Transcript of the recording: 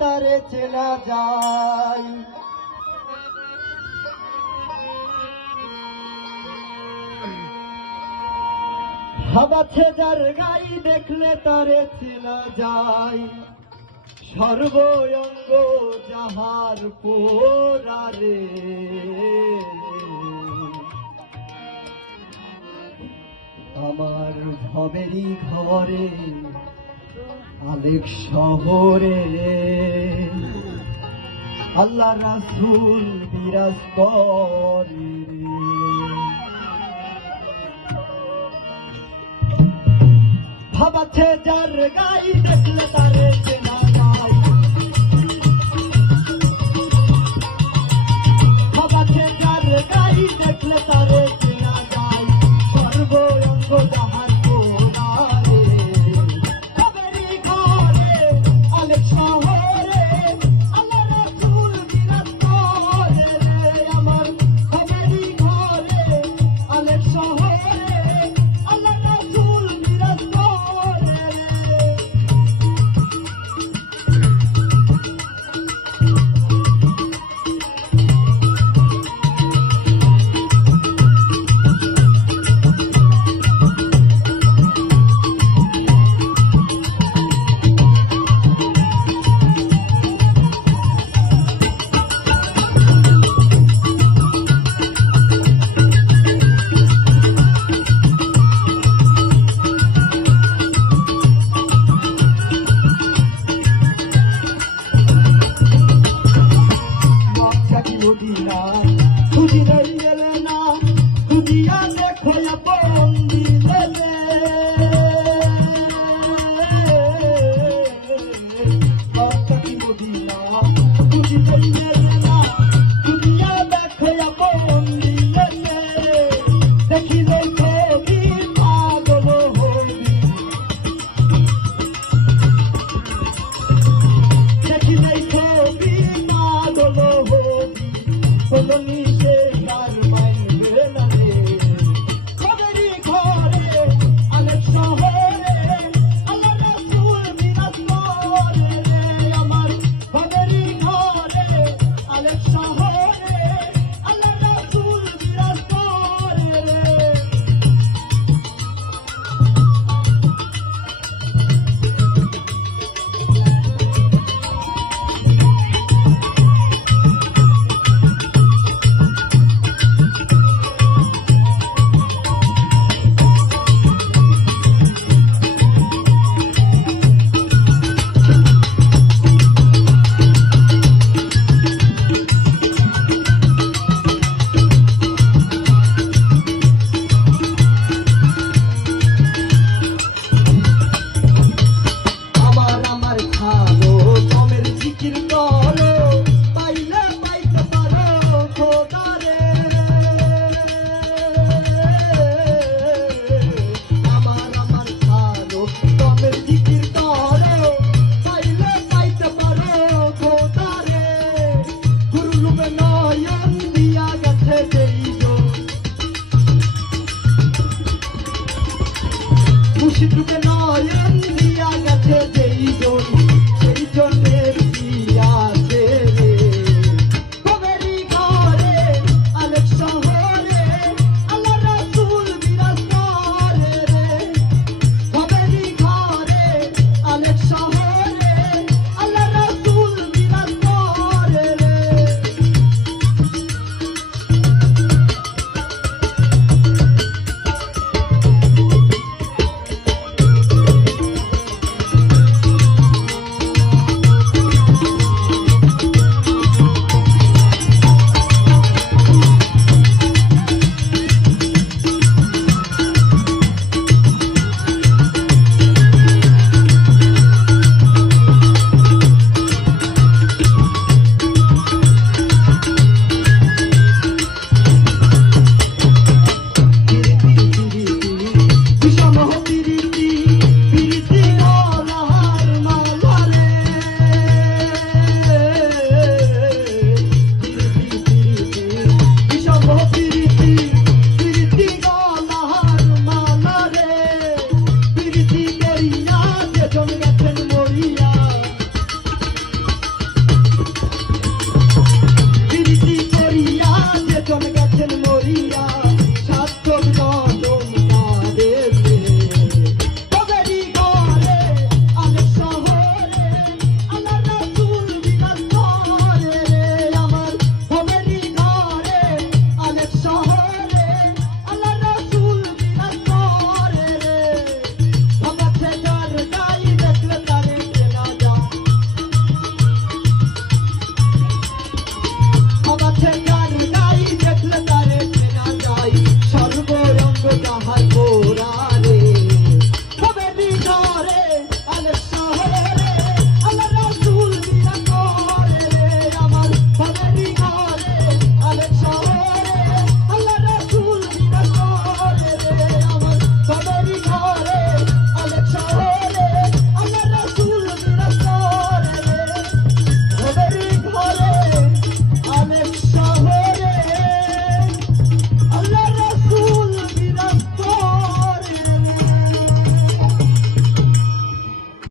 তারে চেনা যায়। হাবাছে যার গাই দেখলে তারে চেনা যায়। সর্বঙ্গ যাহার পোরারে আমার ভবেরই ঘরে আলেক শহরে আল্লাহ রাসূল বিরাজ করে। ভাবাছে যার গাই দেখলে তারে চেনা যায়। ভাবাছে যার গাই দেখলে তারে চেনা যায়। সর্বঙ্গ যাহার পোরারে ভবেরই ঘরে আলেক শহরে আল্লাহ রাসূল বিরাজ করে। আমার ভবেরই ঘরে আলেক শহরে আল্লাহ রাসূল বিরাজ করে। মদিনা খুঁজিলে গেলে না খুঁজিয়া দেখো আপন দিলে। মদিনা খুঁজিলে গেলে না খুঁজিয়া দেখো আপন দিলে। দেখিলে কবি পাগল হবি, দেখিলে কবি পাগল হবি। বলনি সে তার মানবে না রে। ভবেরই ঘরে আলেক শহরে আল্লাহ রাসূল বিরাজ করে। আমার ভবেরই ঘরে আলেক শহরে আল্লাহ রাসূল বিরাজ করে। আমার খালো তোমের জিকির কর।